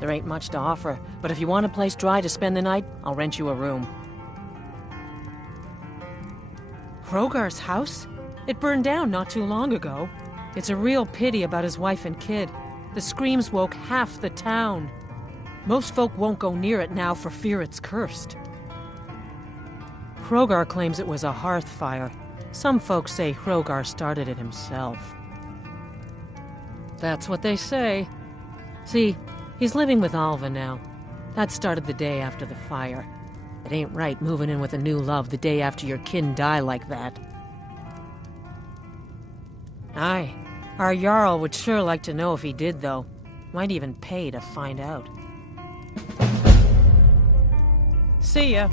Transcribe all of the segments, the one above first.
There ain't much to offer, but if you want a place dry to spend the night, I'll rent you a room. Hrogar's house? It burned down not too long ago. It's a real pity about his wife and kid. The screams woke half the town. Most folk won't go near it now for fear it's cursed. Hrogar claims it was a hearth fire. Some folks say Hrogar started it himself. That's what they say. See, he's living with Alva now. That started the day after the fire. It ain't right moving in with a new love the day after your kin die like that. Aye, our Jarl would sure like to know if he did, though. Might even pay to find out. See ya.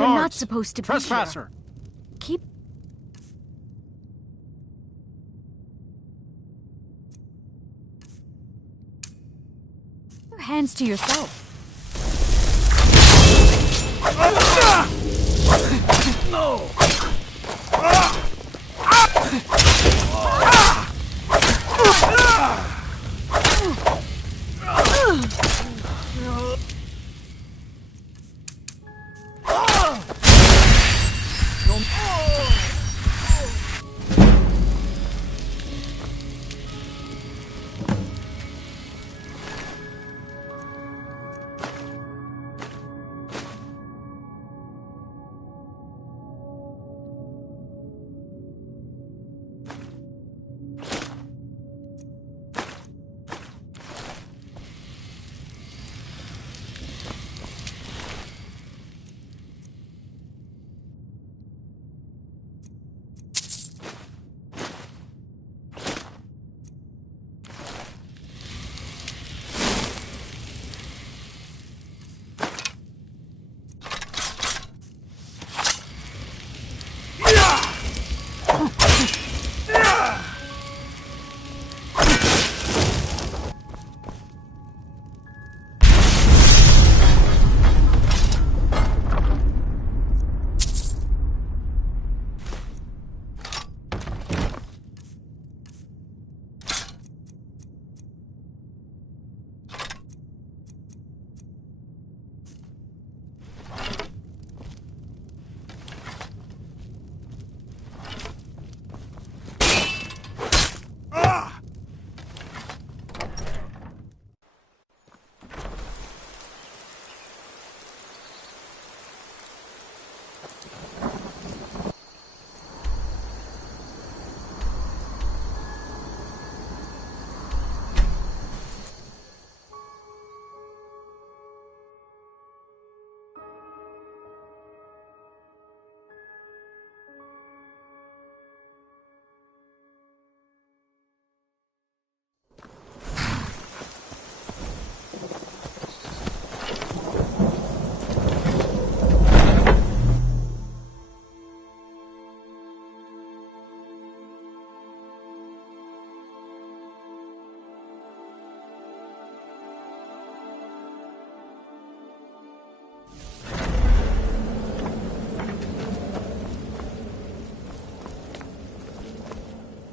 You're not supposed to be Trespasser! here. Keep... your hands to yourself. No!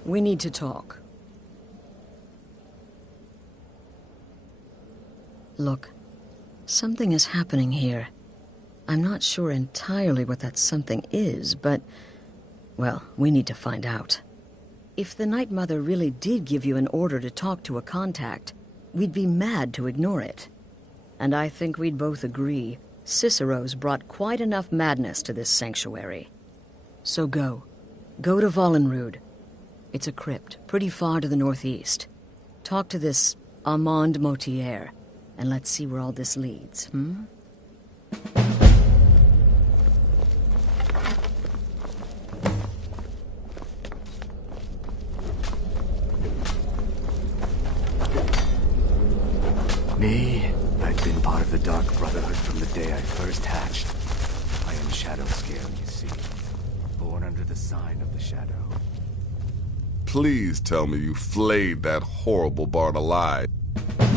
We need to talk. Look, something is happening here. I'm not sure entirely what that something is, but, well, we need to find out. If the Night Mother really did give you an order to talk to a contact, we'd be mad to ignore it. And I think we'd both agree Cicero's brought quite enough madness to this sanctuary. So go. Go to Vollenrude. It's a crypt, pretty far to the northeast. Talk to this Armand Motier, and let's see where all this leads, Me, I've been part of the Dark Brotherhood from the day I first hatched. I am Shadow Scale, you see. Born under the sign of the Shadow. Please tell me you flayed that horrible bard alive.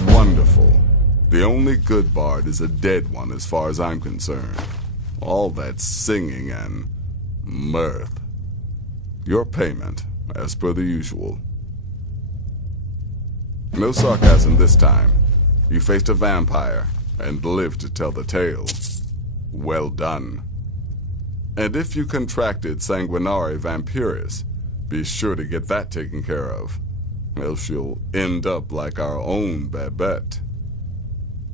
Wonderful. The only good bard is a dead one as far as I'm concerned. All that singing and mirth. Your payment, as per the usual. No sarcasm this time. You faced a vampire and lived to tell the tale. Well done. And if you contracted Sanguinare Vampiris, be sure to get that taken care of, else you'll end up like our own Babette.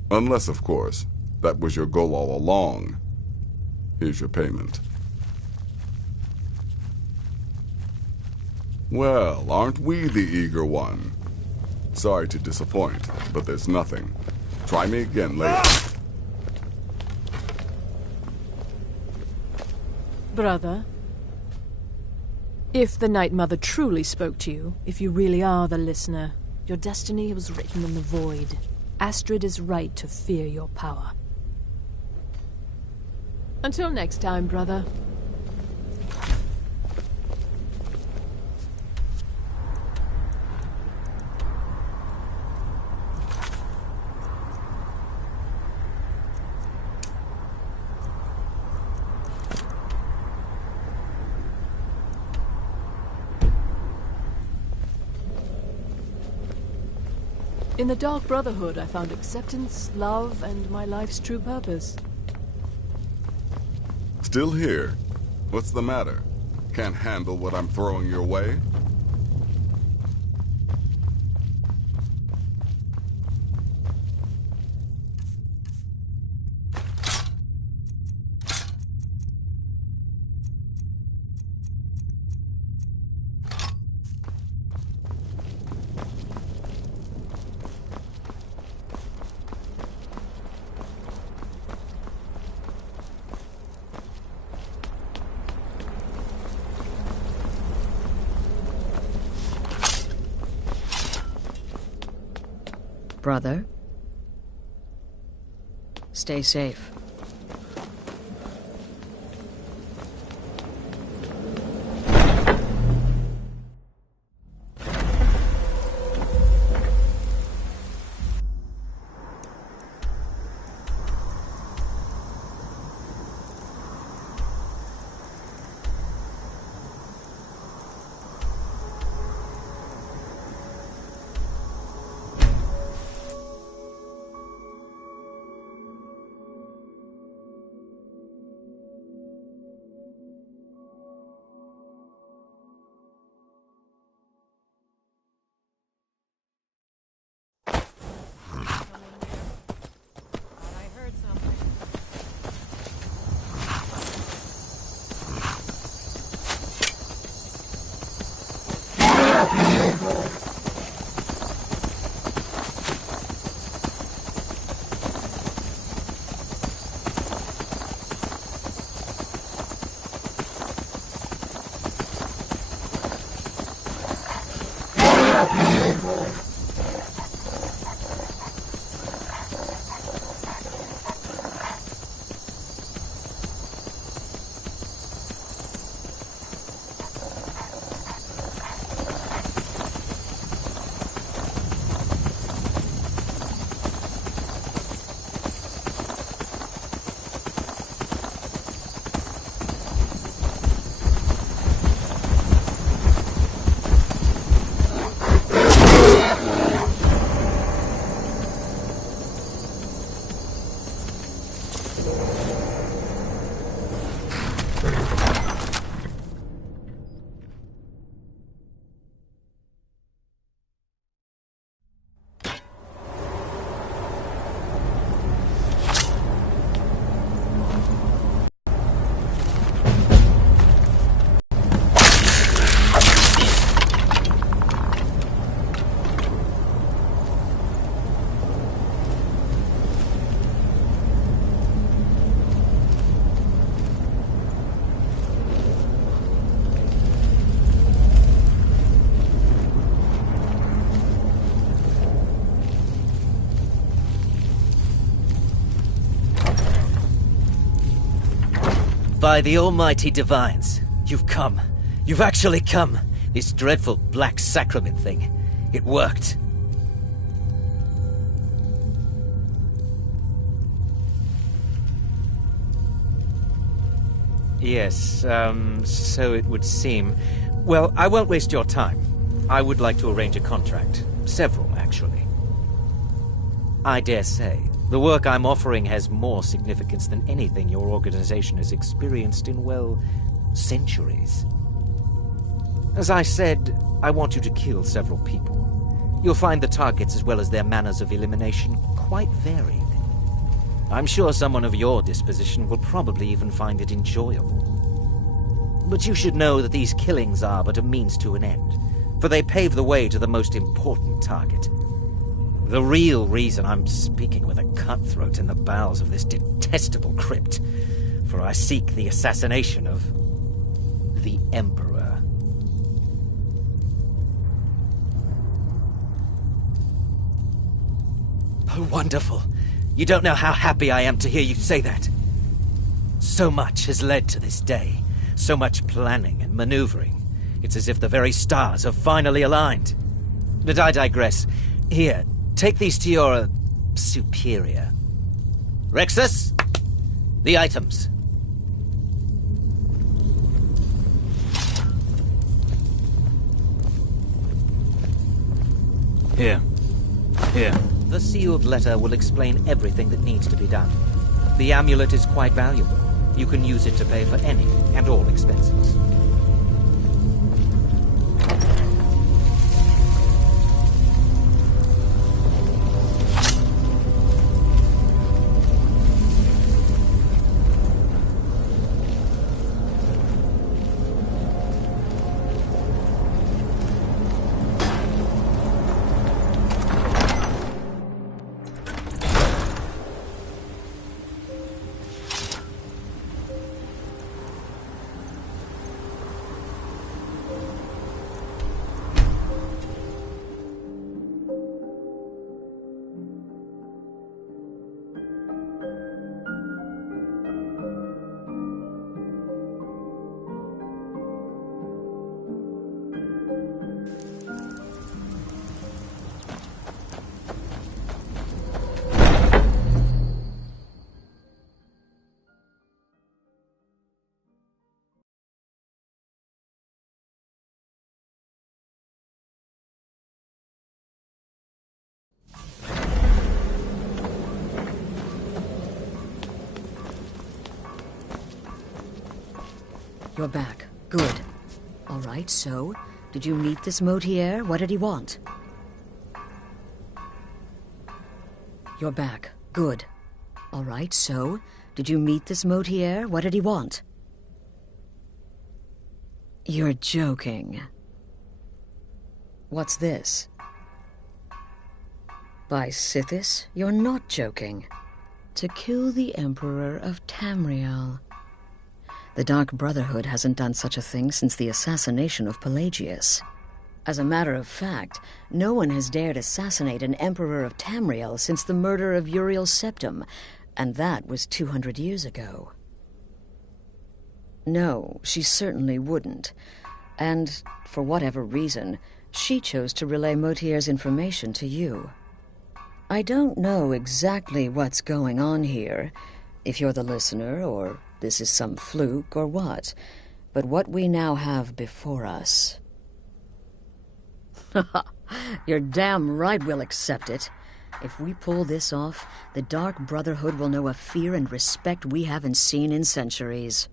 Unless, of course, that was your goal all along. Here's your payment. Well, aren't we the eager one? Sorry to disappoint, but there's nothing. Try me again later. Brother, if the Night Mother truly spoke to you, if you really are the listener, your destiny was written in the void. Astrid is right to fear your power. Until next time, brother. In the Dark Brotherhood, I found acceptance, love, and my life's true purpose. Still here? What's the matter? Can't handle what I'm throwing your way? Brother? Stay safe. By the almighty divines, you've come. You've actually come. This dreadful black sacrament thing. It worked. Yes, so it would seem. Well, I won't waste your time. I would like to arrange a contract. Several, actually. I dare say, the work I'm offering has more significance than anything your organization has experienced in, well, centuries. As I said, I want you to kill several people. You'll find the targets as well as their manners of elimination quite varied. I'm sure someone of your disposition will probably even find it enjoyable. But you should know that these killings are but a means to an end, for they pave the way to the most important target. The real reason I'm speaking with a cutthroat in the bowels of this detestable crypt, for I seek the assassination of the Emperor. Oh, wonderful. You don't know how happy I am to hear you say that. So much has led to this day. So much planning and maneuvering. It's as if the very stars have finally aligned. But I digress. Here, take these to your superior. Rexus, the items. Here. The sealed letter will explain everything that needs to be done. The amulet is quite valuable. You can use it to pay for any and all expenses. You're back. Good. All right, so, did you meet this Motier? What did he want? You're back. Good. All right, so, did you meet this Motier? What did he want? You're joking. What's this? By Sithis, you're not joking. To kill the Emperor of Tamriel. The Dark Brotherhood hasn't done such a thing since the assassination of Pelagius. As a matter of fact, no one has dared assassinate an Emperor of Tamriel since the murder of Uriel Septim, and that was 200 years ago. No, she certainly wouldn't. And, for whatever reason, she chose to relay Motier's information to you. I don't know exactly what's going on here, if you're the listener, or this is some fluke, or what. But what we now have before us... You're damn right we'll accept it. If we pull this off, the Dark Brotherhood will know a fear and respect we haven't seen in centuries.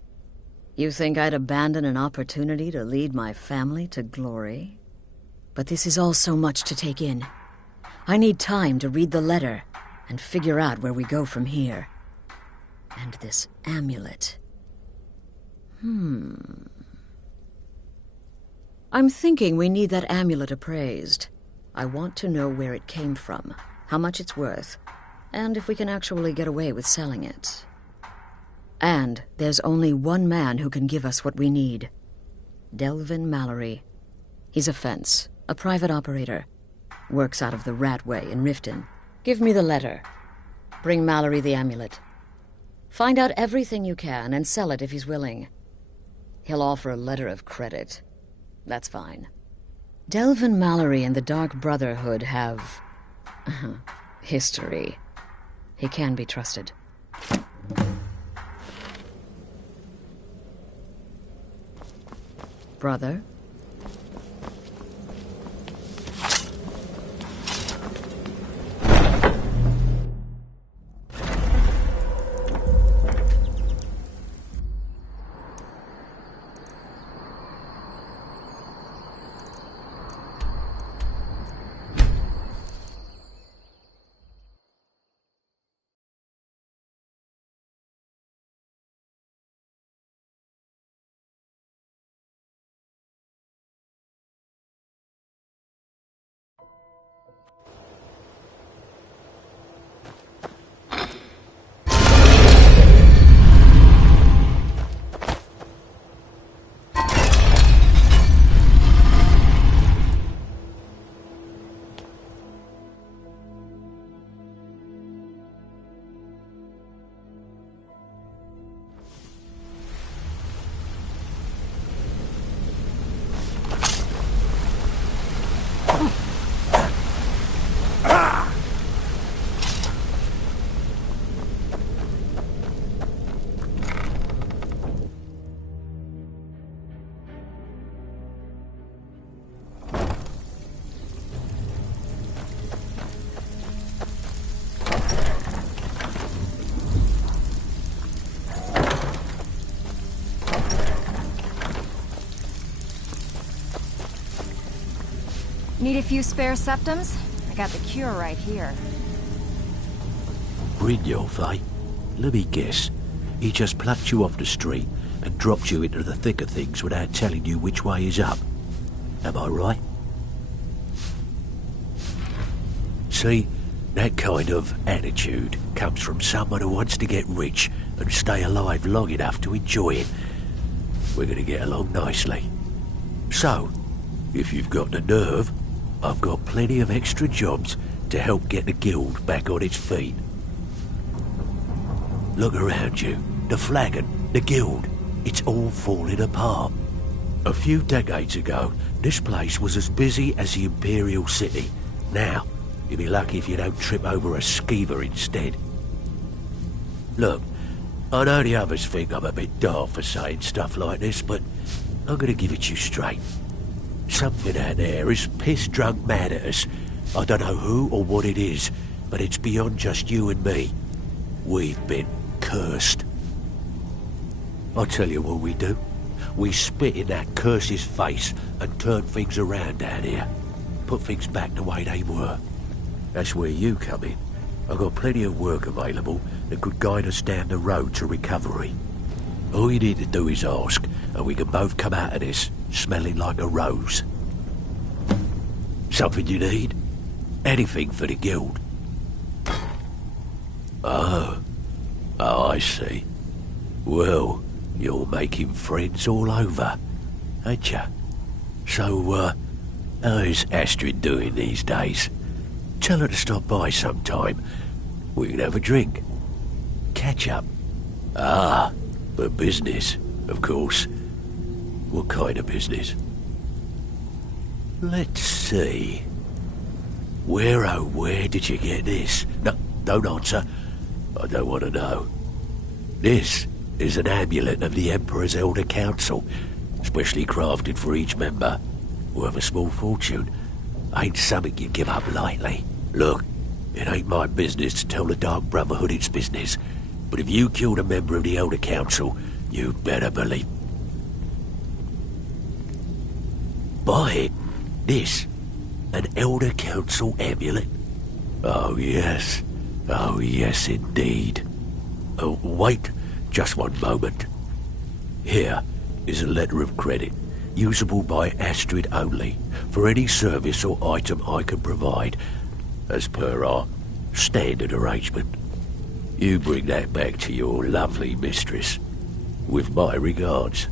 You think I'd abandon an opportunity to lead my family to glory? But this is all so much to take in. I need time to read the letter and figure out where we go from here. And this amulet. I'm thinking we need that amulet appraised. I want to know where it came from, how much it's worth, and if we can actually get away with selling it. And there's only one man who can give us what we need. Delvin Mallory. He's a fence, a private operator. Works out of the Ratway in Riften. Give me the letter. Bring Mallory the amulet. Find out everything you can and sell it if he's willing. He'll offer a letter of credit. That's fine. Delvin Mallory and the Dark Brotherhood have... history. He can be trusted. Brother? Need a few spare septums? I got the cure right here. Brynjolf, eh? Let me guess. He just plucked you off the street and dropped you into the thick of things without telling you which way is up. Am I right? See, that kind of attitude comes from someone who wants to get rich and stay alive long enough to enjoy it. We're going to get along nicely. So, if you've got the nerve, I've got plenty of extra jobs to help get the guild back on its feet. Look around you. The flagon, the guild, it's all falling apart. A few decades ago, this place was as busy as the Imperial City. Now, you'll be lucky if you don't trip over a skeever instead. Look, I know the others think I'm a bit daft for saying stuff like this, but I'm gonna give it to you straight. Something out there is piss-drunk mad at us. I don't know who or what it is, but it's beyond just you and me. We've been cursed. I'll tell you what we do. We spit in that curse's face and turn things around down here. Put things back the way they were. That's where you come in. I've got plenty of work available that could guide us down the road to recovery. All you need to do is ask, and we can both come out of this smelling like a rose. Something you need? Anything for the guild? Oh, I see. Well, you're making friends all over, ain't ya? So, how's Astrid doing these days? Tell her to stop by sometime. We can have a drink. Catch up. Ah, but business, of course. What kind of business? Let's see. Where, oh, where did you get this? No, don't answer. I don't want to know. This is an amulet of the Emperor's Elder Council, specially crafted for each member. Worth a small fortune. Ain't something you give up lightly. Look, it ain't my business to tell the Dark Brotherhood its business, but if you killed a member of the Elder Council, you'd better believe. Buy it. This, an Elder Council amulet? Oh yes indeed. Oh, wait, just one moment. Here is a letter of credit, usable by Astrid only, for any service or item I can provide, as per our standard arrangement. You bring that back to your lovely mistress, with my regards.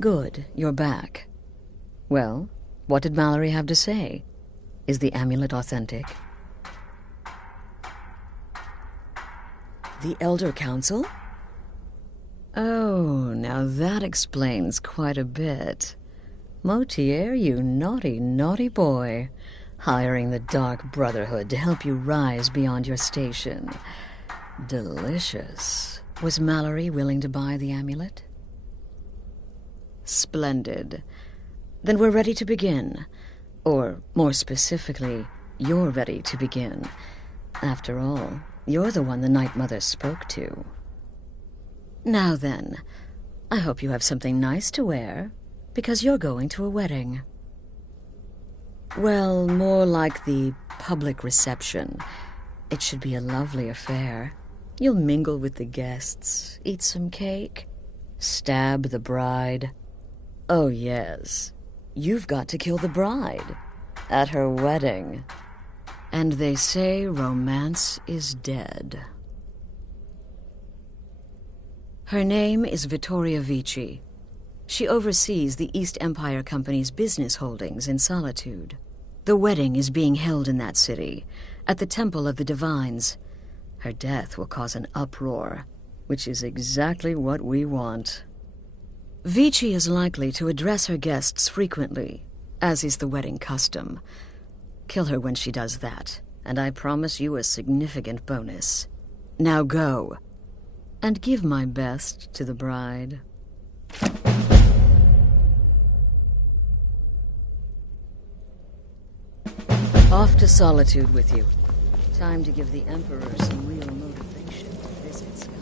Good, you're back. Well, what did Mallory have to say? Is the amulet authentic? The Elder Council? Oh, now that explains quite a bit. Motier, you naughty, naughty boy. Hiring the Dark Brotherhood to help you rise beyond your station. Delicious. Was Mallory willing to buy the amulet? Splendid. Then we're ready to begin. Or, more specifically, you're ready to begin. After all, you're the one the Night Mother spoke to. Now then, I hope you have something nice to wear, because you're going to a wedding. Well, more like the public reception. It should be a lovely affair. You'll mingle with the guests, eat some cake, stab the bride. Oh, yes. You've got to kill the bride at her wedding. And they say romance is dead. Her name is Vittoria Vici. She oversees the East Empire Company's business holdings in Solitude. The wedding is being held in that city, at the Temple of the Divines. Her death will cause an uproar, which is exactly what we want. Vici is likely to address her guests frequently, as is the wedding custom. Kill her when she does that, and I promise you a significant bonus. Now go, and give my best to the bride. Off to Solitude with you. Time to give the Emperor some real motivation to visit Skyrim.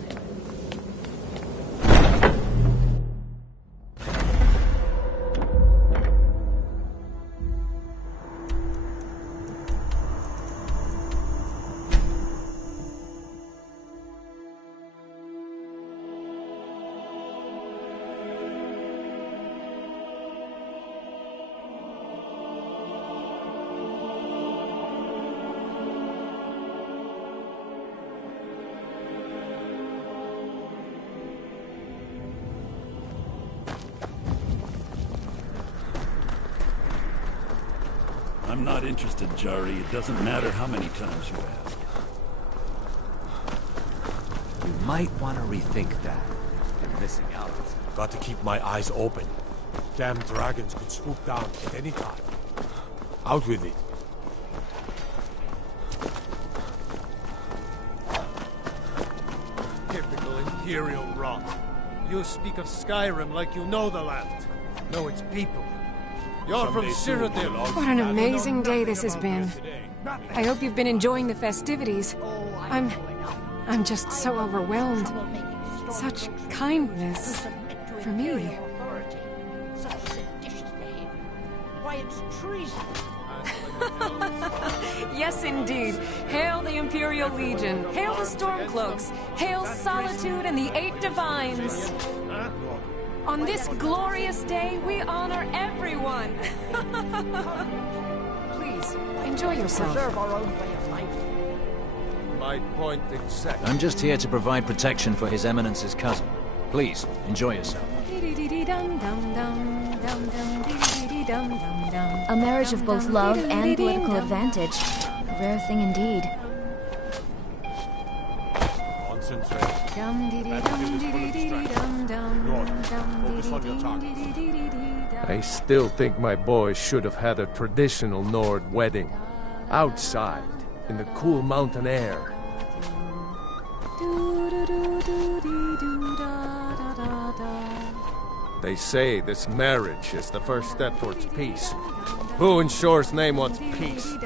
I'm not interested, Jari. It doesn't matter how many times you ask. You might want to rethink that. You're missing out. Got to keep my eyes open. Damn dragons could swoop down at any time. Out with it. Typical Imperial rot. You speak of Skyrim like you know the land. No, its people. You're from Cyrodiil. What an amazing day this has been. I hope you've been enjoying the festivities. I'm just so overwhelmed. Such kindness for me. Such seditious behavior. Why, it's treason. Yes, indeed. Hail the Imperial Legion. Hail the Stormcloaks. Hail Solitude and the Eight Divines. On this glorious day, we honor everyone. Please, enjoy yourself. Preserve our own way of life. My point exactly. I'm just here to provide protection for His Eminence's cousin. Please, enjoy yourself. A marriage of both love and political advantage. A rare thing indeed. Concentrate. Focus on your target. I still think my boy should have had a traditional Nord wedding. Outside, in the cool mountain air. They say this marriage is the first step towards peace. Who in Shore's name wants peace?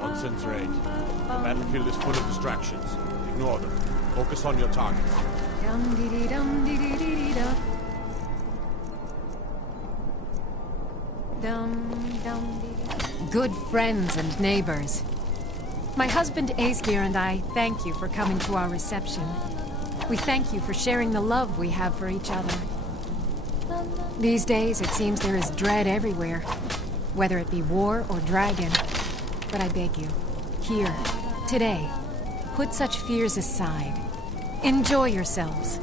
Concentrate. The battlefield is full of distractions. Ignore them. Focus on your target. good friends and neighbors. My husband Aesgeir and I thank you for coming to our reception. We thank you for sharing the love we have for each other. These days, it seems there is dread everywhere, whether it be war or dragon. But I beg you, here, today, put such fears aside. Enjoy yourselves.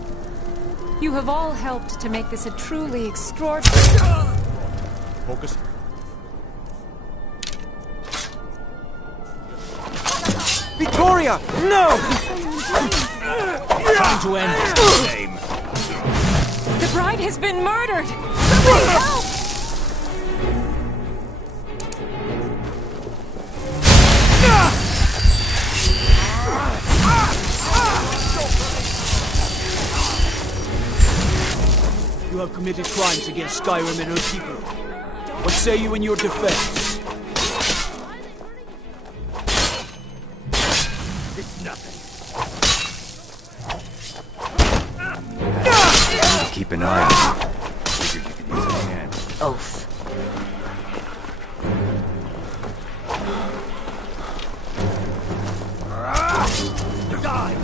You have all helped to make this a truly extraordinary... Focus. Victoria! No! Time to end this game. The bride has been murdered! Somebody help! You have committed crimes against Skyrim and her people. What say you in your defense? It's nothing. Keep an eye on you. Figured you could use a hand. Oath. Die!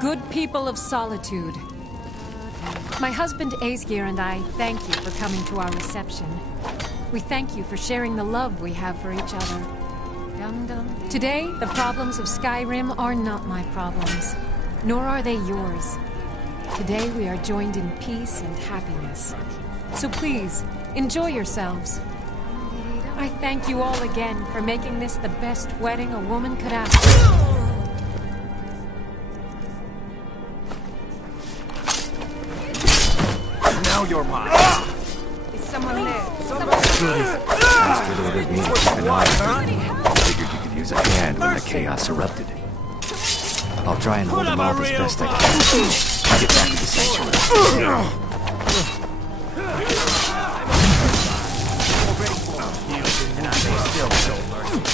Good people of Solitude. My husband Aesgeir and I thank you for coming to our reception. We thank you for sharing the love we have for each other. Today, the problems of Skyrim are not my problems, nor are they yours. Today we are joined in peace and happiness. So please, enjoy yourselves. I thank you all again for making this the best wedding a woman could ask for. Now you're mine. Is someone there? Astrid ordered me to keep an eye on you. Figured you could use a hand when the chaos erupted. I'll try and hold them off as best I can. Get back to the sanctuary. And I may still show mercy.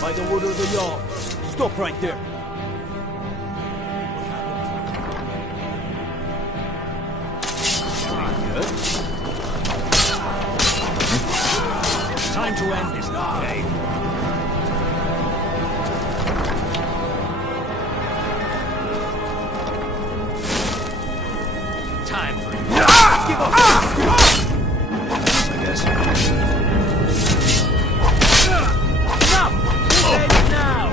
By the order of the Jarl. Stop right there. Good. Time to end this game. Time for you. Give up! I guess. Now!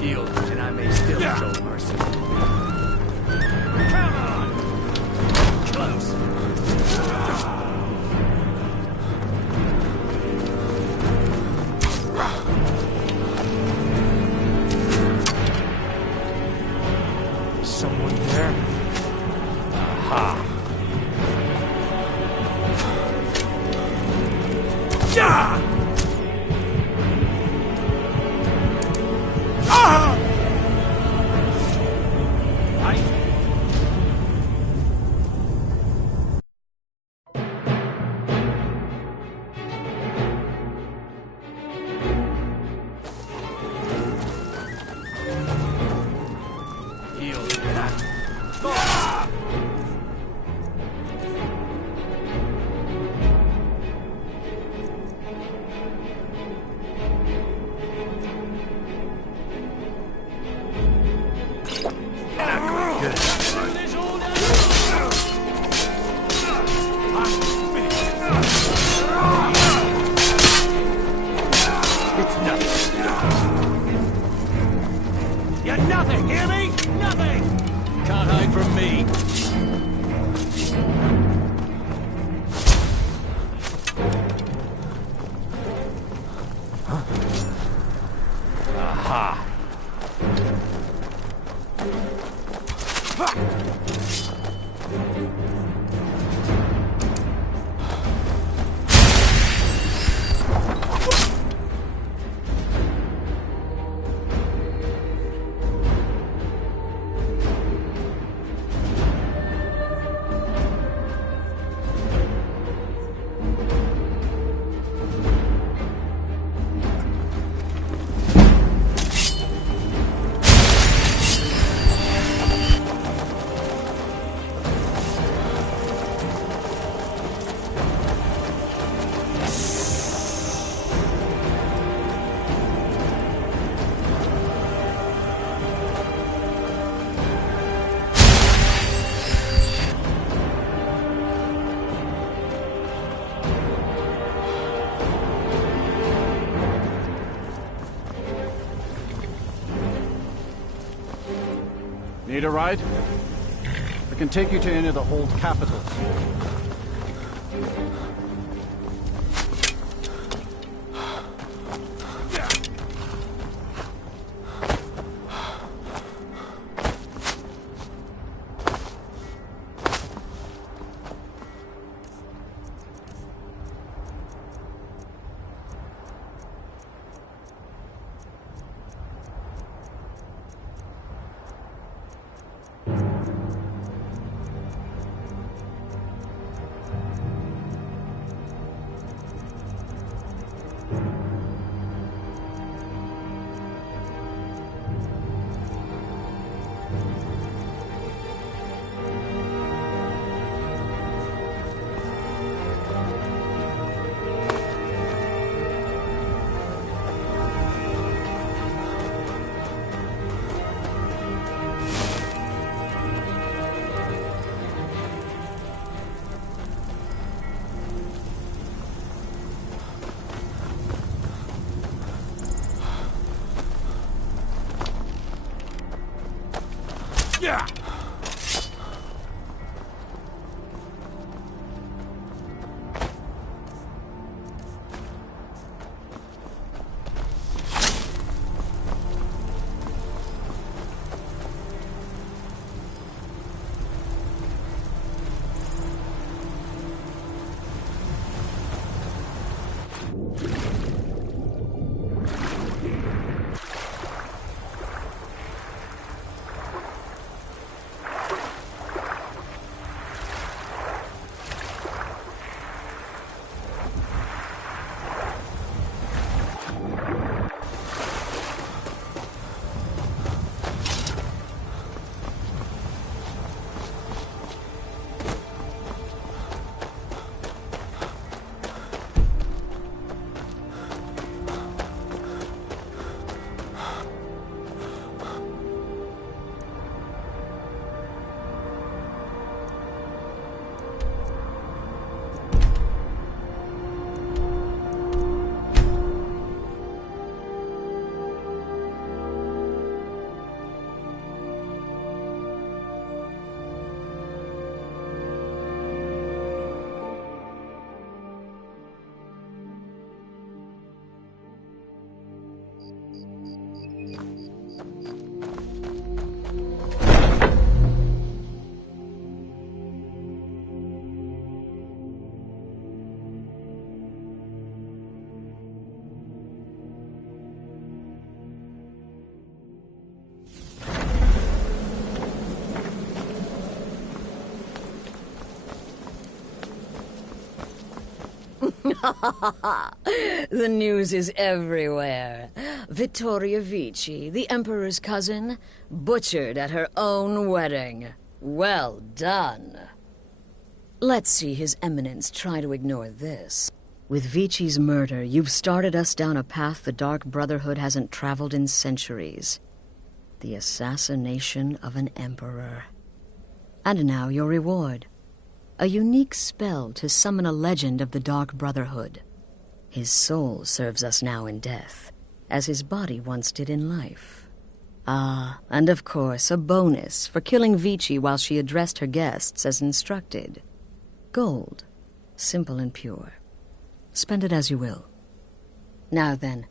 Yield, and I may still show mercy. Come on! Close. Someone there? Aha! Yeah! It's nothing. You're nothing, hear me? Nothing! Can't hide from me. Aha! Need a ride? I can take you to any of the hold capitals. Yeah! The news is everywhere. Vittoria Vici, the Emperor's cousin, butchered at her own wedding. Well done. Let's see His Eminence try to ignore this. With Vici's murder, you've started us down a path the Dark Brotherhood hasn't traveled in centuries. The assassination of an emperor. And now your reward. A unique spell to summon a legend of the Dark Brotherhood. His soul serves us now in death, as his body once did in life. Ah, and of course, a bonus for killing Vici while she addressed her guests as instructed. Gold. Simple and pure. Spend it as you will. Now then,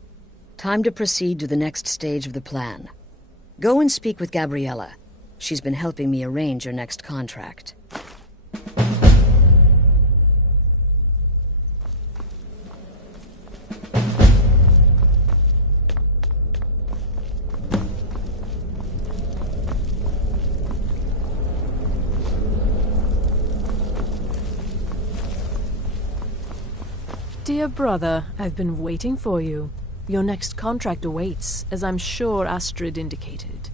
time to proceed to the next stage of the plan. Go and speak with Gabriella. She's been helping me arrange your next contract. Dear brother, I've been waiting for you. Your next contract awaits, as I'm sure Astrid indicated.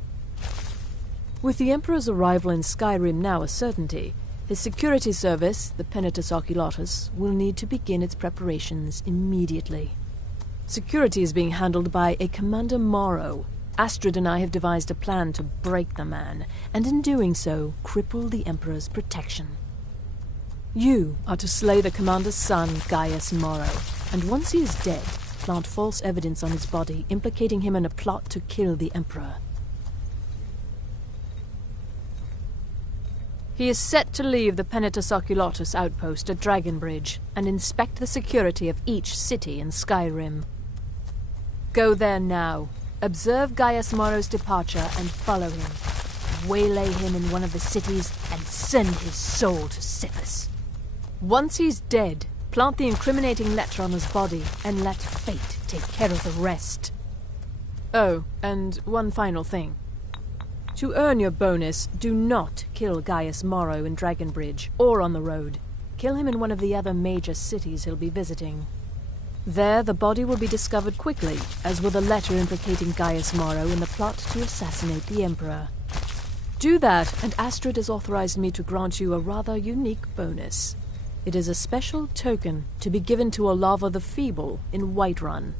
With the Emperor's arrival in Skyrim now a certainty, his security service, the Penitus Oculatus, will need to begin its preparations immediately. Security is being handled by a Commander Morrow. Astrid and I have devised a plan to break the man, and in doing so, cripple the Emperor's protection. You are to slay the Commander's son, Gaius Morrow, and once he is dead, plant false evidence on his body, implicating him in a plot to kill the Emperor. He is set to leave the Penitus Oculatus outpost at Dragonbridge and inspect the security of each city in Skyrim. Go there now, observe Gaius Morrow's departure and follow him. Waylay him in one of the cities and send his soul to Sithis. Once he's dead, plant the incriminating letter on his body and let fate take care of the rest. Oh, and one final thing. To earn your bonus, do not kill Gaius Morrow in Dragonbridge or on the road. Kill him in one of the other major cities he'll be visiting. There, the body will be discovered quickly, as will the letter implicating Gaius Morrow in the plot to assassinate the Emperor. Do that, and Astrid has authorized me to grant you a rather unique bonus. It is a special token to be given to Olava the Feeble in Whiterun.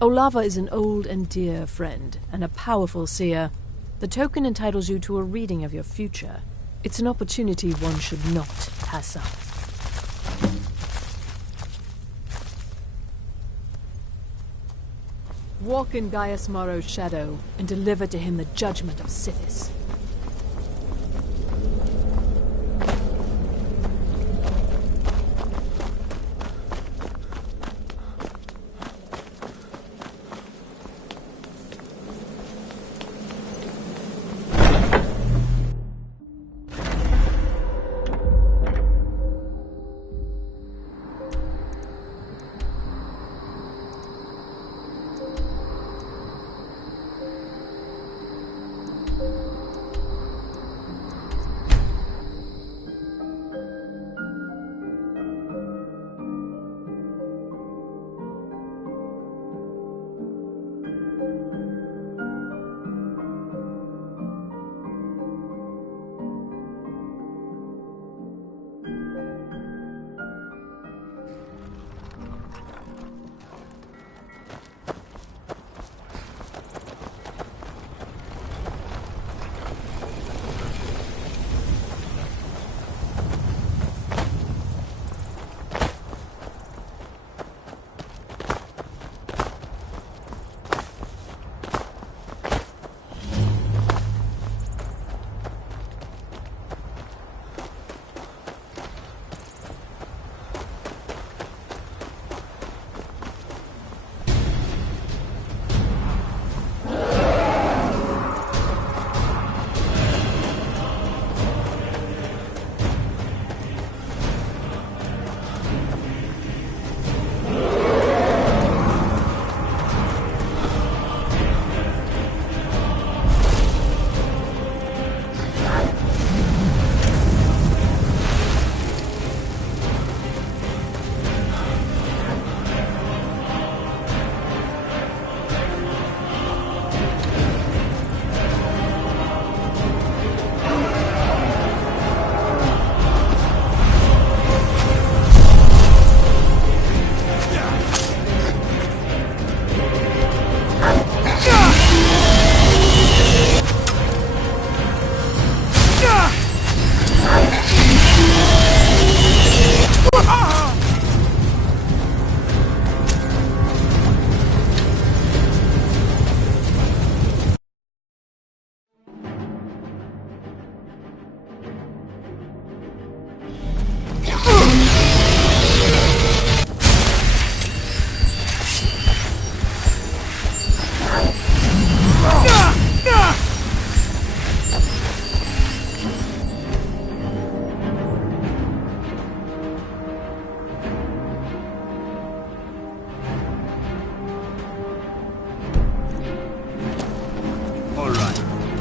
Olava is an old and dear friend, and a powerful seer. The token entitles you to a reading of your future. It's an opportunity one should not pass up. Walk in Gaius Morrow's shadow and deliver to him the judgment of Sithis.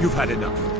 You've had enough.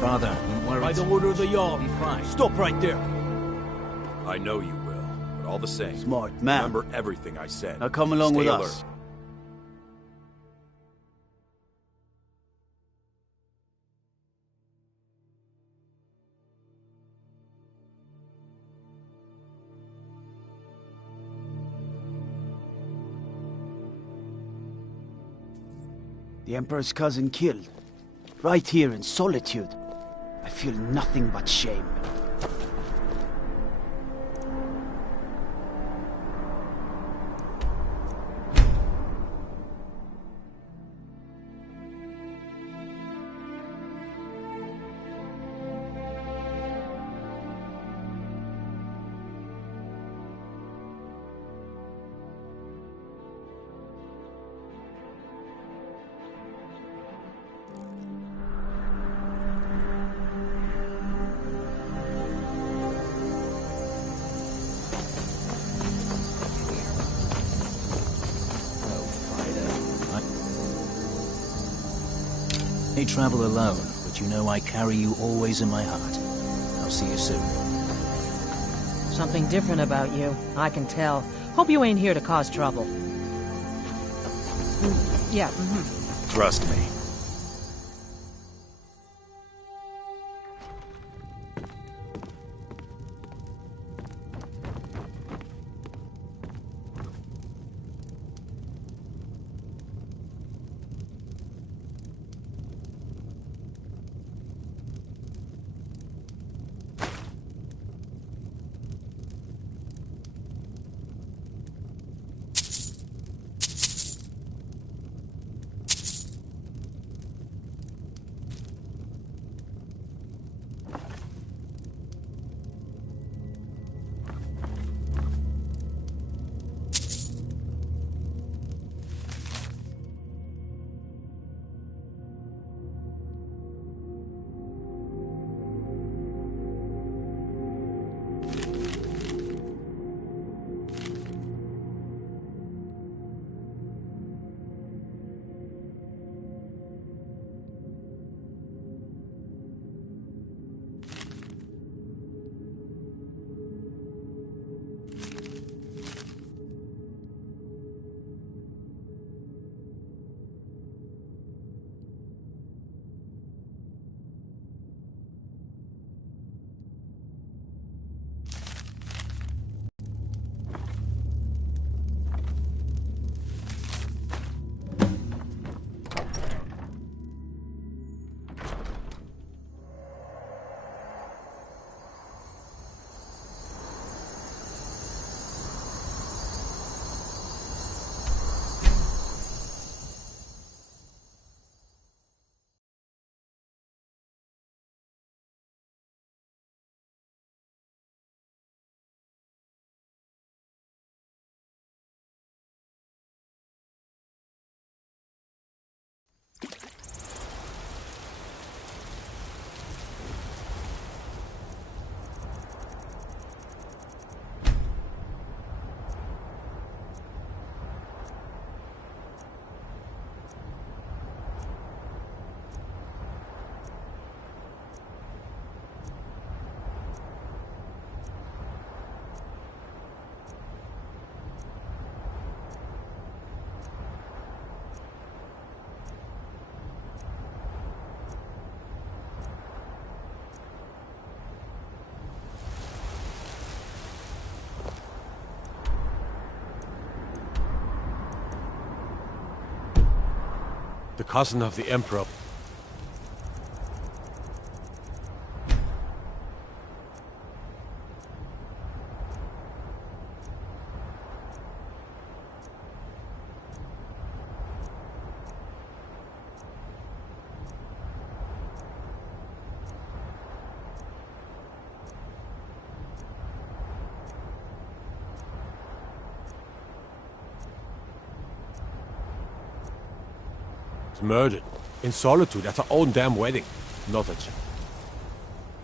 Father, don't worry. By the order of the Jarl. Be fine. Stop right there. I know you will, but all the same. Smart man. Remember everything I said. Now come along Stay with alert. us. The Emperor's cousin killed. Right here in solitude. I feel nothing but shame. I may travel alone, but you know I carry you always in my heart. I'll see you soon. Something different about you, I can tell. Hope you ain't here to cause trouble. Yeah, Trust me. the cousin of the Emperor. Murdered in solitude at her own damn wedding. Not a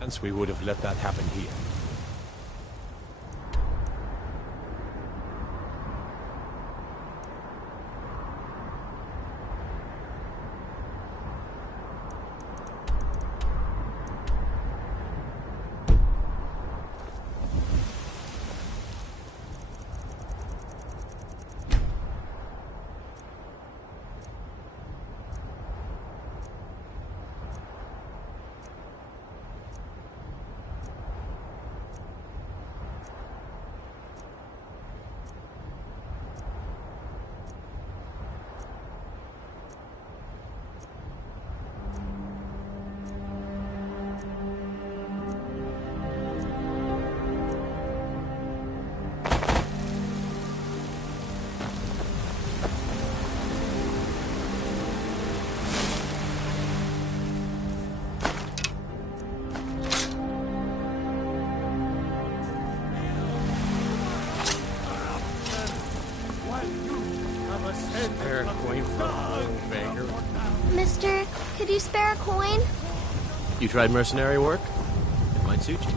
chance we would have let that happen here. Mister, could you spare a coin? You tried mercenary work? It might suit you.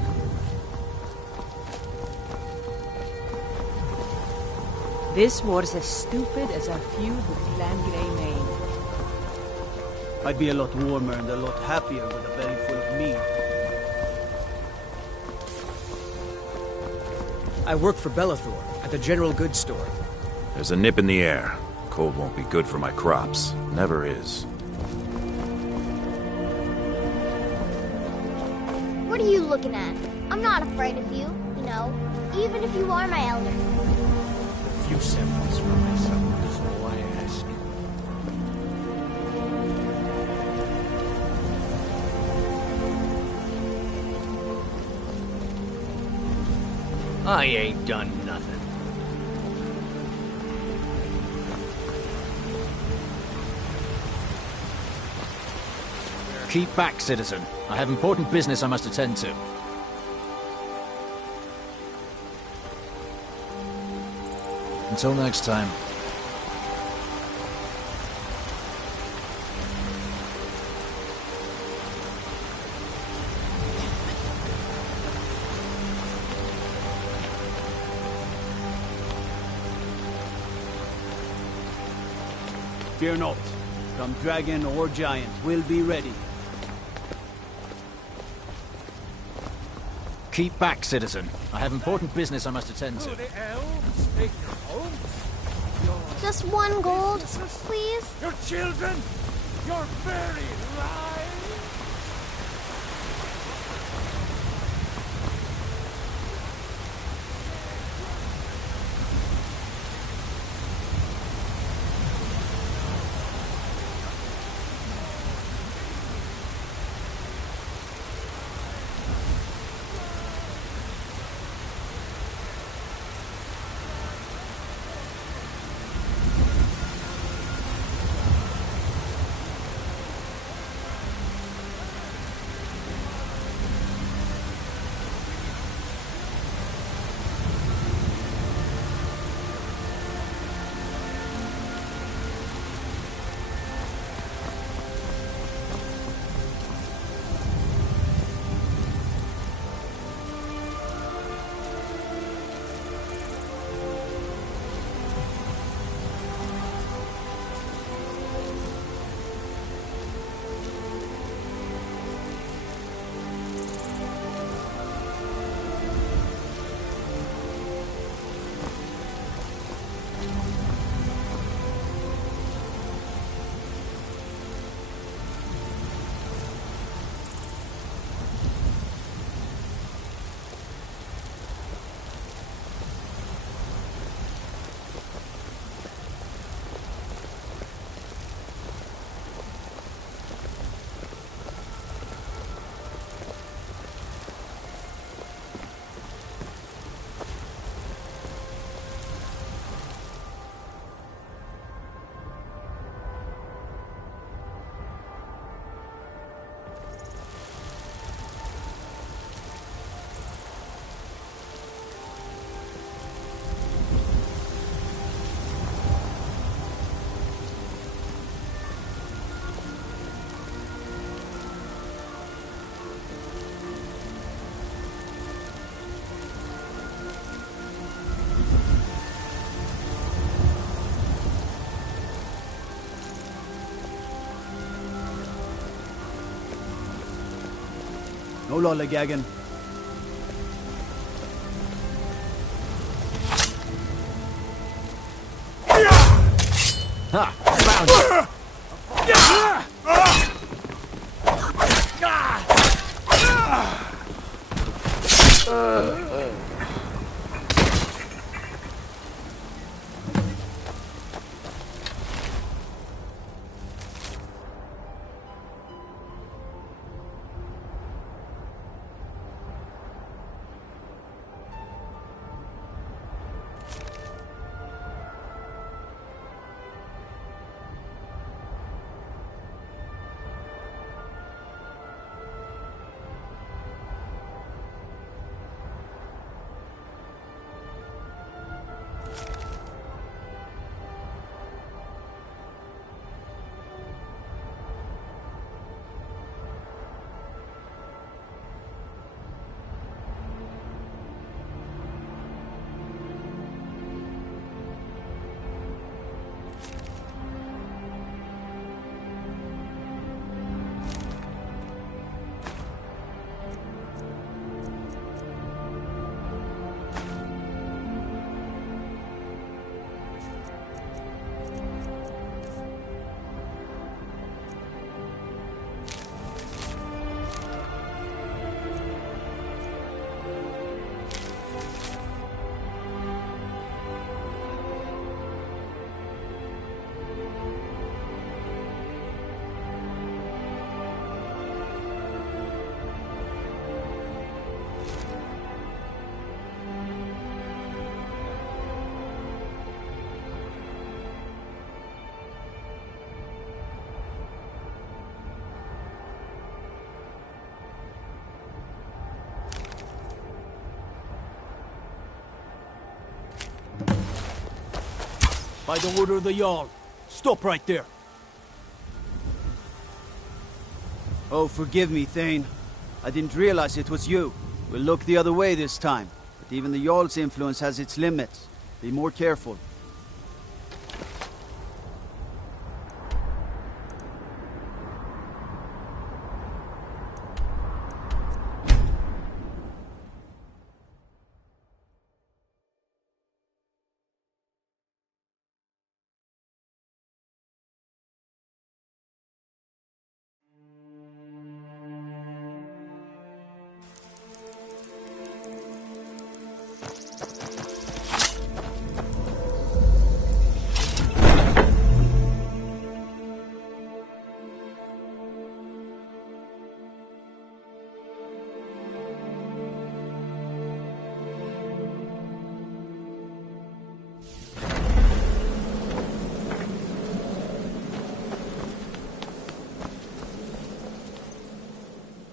This war's as stupid as our feud with Clan Greymane. I'd be a lot warmer and a lot happier with a belly full of meat. I work for Bellathor at the General Goods Store. There's a nip in the air. Cold won't be good for my crops. Never is. What are you looking at? I'm not afraid of you, you know, even if you are my elder. A few samples for myself is all I ask. I ain't done nothing. Keep back, citizen. I have important business I must attend to. Until next time. Fear not. Come dragon or giant, we'll be ready. Keep back, citizen. I have important business I must attend to. Just one gold, please? Your children! Your very lives! Ololagagan. Ha! Found it! By the order of the Jarl. Stop right there. Oh, forgive me, Thane. I didn't realize it was you. We'll look the other way this time. But even the Jarl's influence has its limits. Be more careful.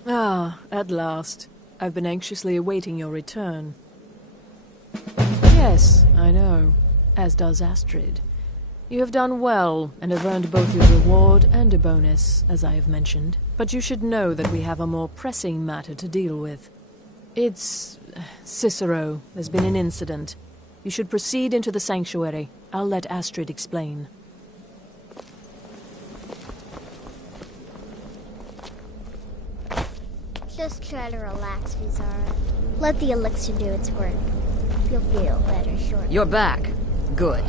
Ah, at last. I've been anxiously awaiting your return. Yes, I know. As does Astrid. You have done well, and have earned both your reward and a bonus, as I have mentioned. But you should know that we have a more pressing matter to deal with. It's... Cicero. There's been an incident. You should proceed into the sanctuary. I'll let Astrid explain. Just try to relax, Vizara. Let the elixir do its work. You'll feel better shortly. You're back. Good.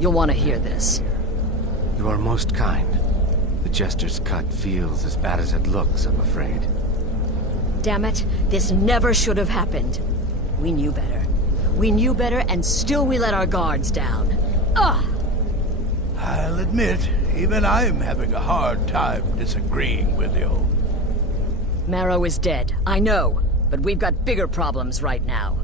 You'll want to hear this. You are most kind. The Jester's cut feels as bad as it looks, I'm afraid. Damn it, this never should have happened. We knew better. We knew better, and still we let our guards down. Ugh! I'll admit, even I'm having a hard time disagreeing with you. Marrow is dead, I know, but we've got bigger problems right now.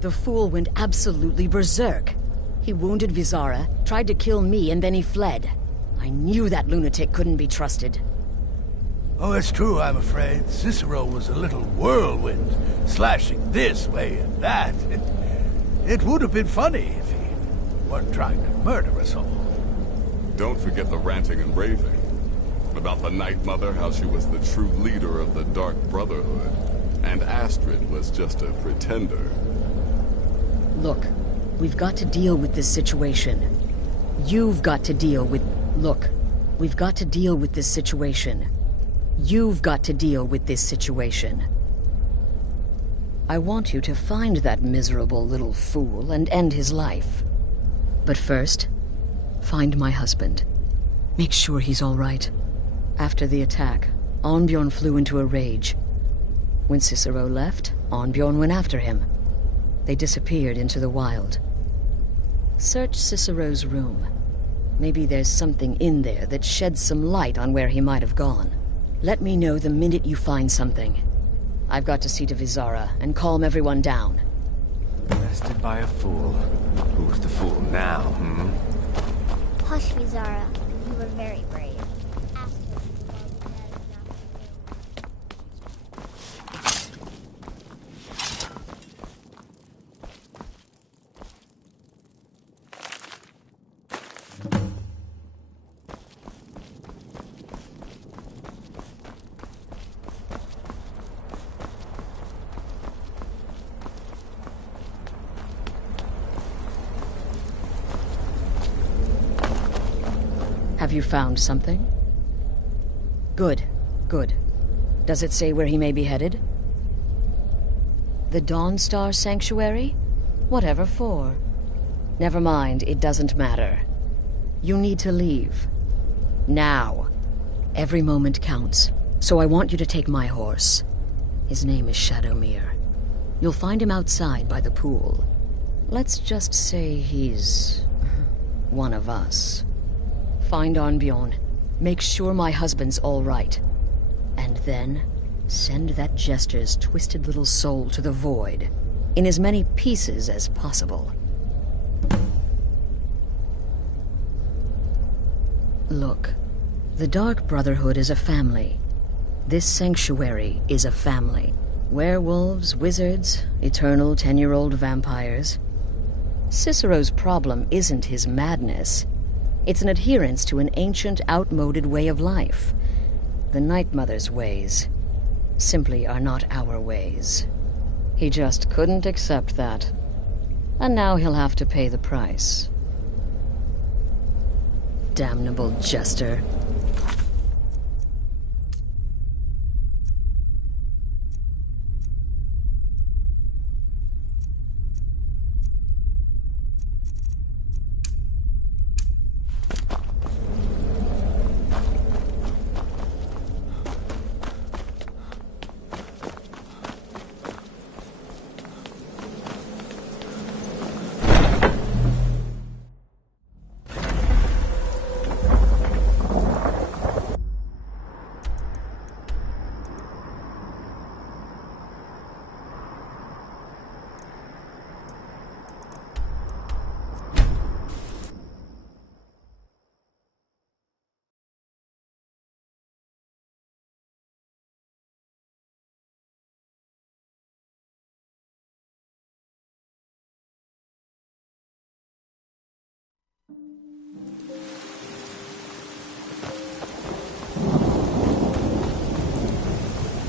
The fool went absolutely berserk. He wounded Vizara, tried to kill me, and then he fled. I knew that lunatic couldn't be trusted. Oh, it's true, I'm afraid. Cicero was a little whirlwind, slashing this way and that. It would have been funny if he weren't trying to murder us all. Don't forget the ranting and raving. About the Night Mother, how she was the true leader of the Dark Brotherhood. And Astrid was just a pretender. Look, we've got to deal with this situation. You've got to deal with... Look, we've got to deal with this situation. You've got to deal with this situation. I want you to find that miserable little fool and end his life. But first, find my husband. Make sure he's all right. After the attack, Arnbjorn flew into a rage. When Cicero left, Arnbjorn went after him. They disappeared into the wild. Search Cicero's room. Maybe there's something in there that sheds some light on where he might have gone. Let me know the minute you find something. I've got to see to Vizara and calm everyone down. Arrested by a fool. Who's the fool now, Hush, Vizara. You were very brave. Ask him if you love better Have you found something? Good, good. Does it say where he may be headed? The Dawnstar Sanctuary? Whatever for. Never mind, it doesn't matter. You need to leave. Now. Every moment counts, so I want you to take my horse. His name is Shadowmere. You'll find him outside by the pool. Let's just say he's one of us. Find Arnbjorn. Make sure my husband's all right. And then, send that jester's twisted little soul to the void, in as many pieces as possible. Look, the Dark Brotherhood is a family. This sanctuary is a family. Werewolves, wizards, eternal 10-year-old vampires. Cicero's problem isn't his madness. It's an adherence to an ancient, outmoded way of life. The Night Mother's ways simply are not our ways. He just couldn't accept that. And now he'll have to pay the price. Damnable jester.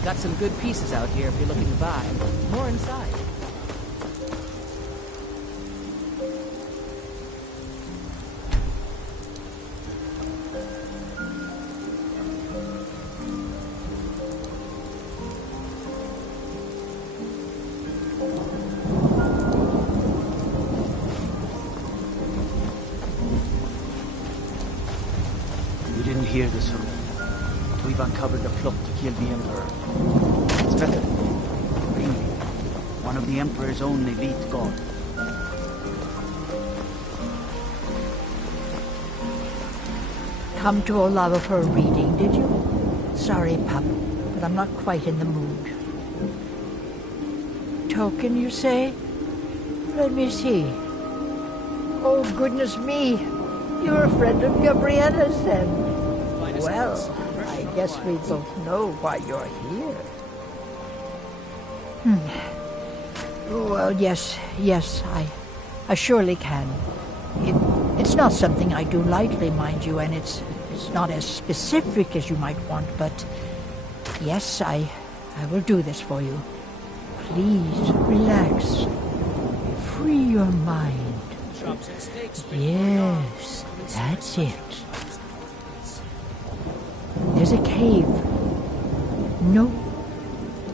Got some good pieces out here if you're looking to buy. More inside. You didn't hear this from me. But we've uncovered the plot to kill the Emperor. It's better. Really. One of the Emperor's own elite god. Come to Olava for a reading, did you? Sorry, pup, but I'm not quite in the mood. Token, you say? Let me see. Oh, goodness me. You're a friend of Gabriella's, then. Well, I guess we both know why you're here. Well, yes, I surely can. It's not something I do lightly, mind you, and it's not as specific as you might want, but yes, I will do this for you. Please, relax. Free your mind. Yes, that's it. There's a cave No,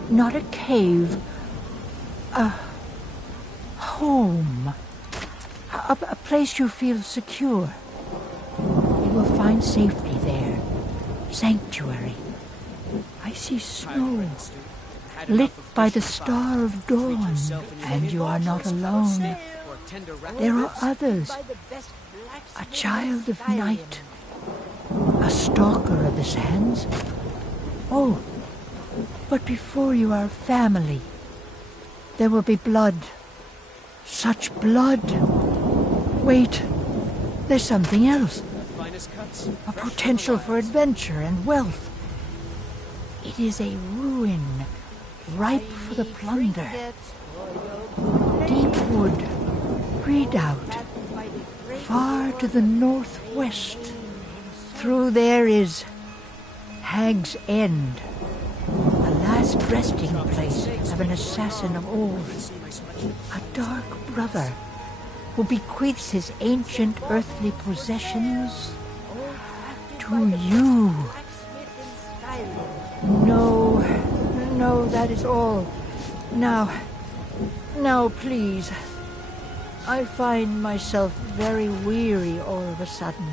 not a cave. A home. A place you feel secure. You will find safety there. Sanctuary. I see snow, lit by the star of dawn, and you are not alone. There are others. A child of night. A stalker of the sands. Oh, but before you are family. There will be blood. Such blood. Wait, there's something else. A potential for adventure and wealth. It is a ruin, ripe for the plunder. Deep wood, redoubt, far to the northwest. Through there is Hag's End, the last resting place of an assassin of old. A dark brother who bequeaths his ancient earthly possessions to you. No, that is all. Now, please. I find myself very weary all of a sudden.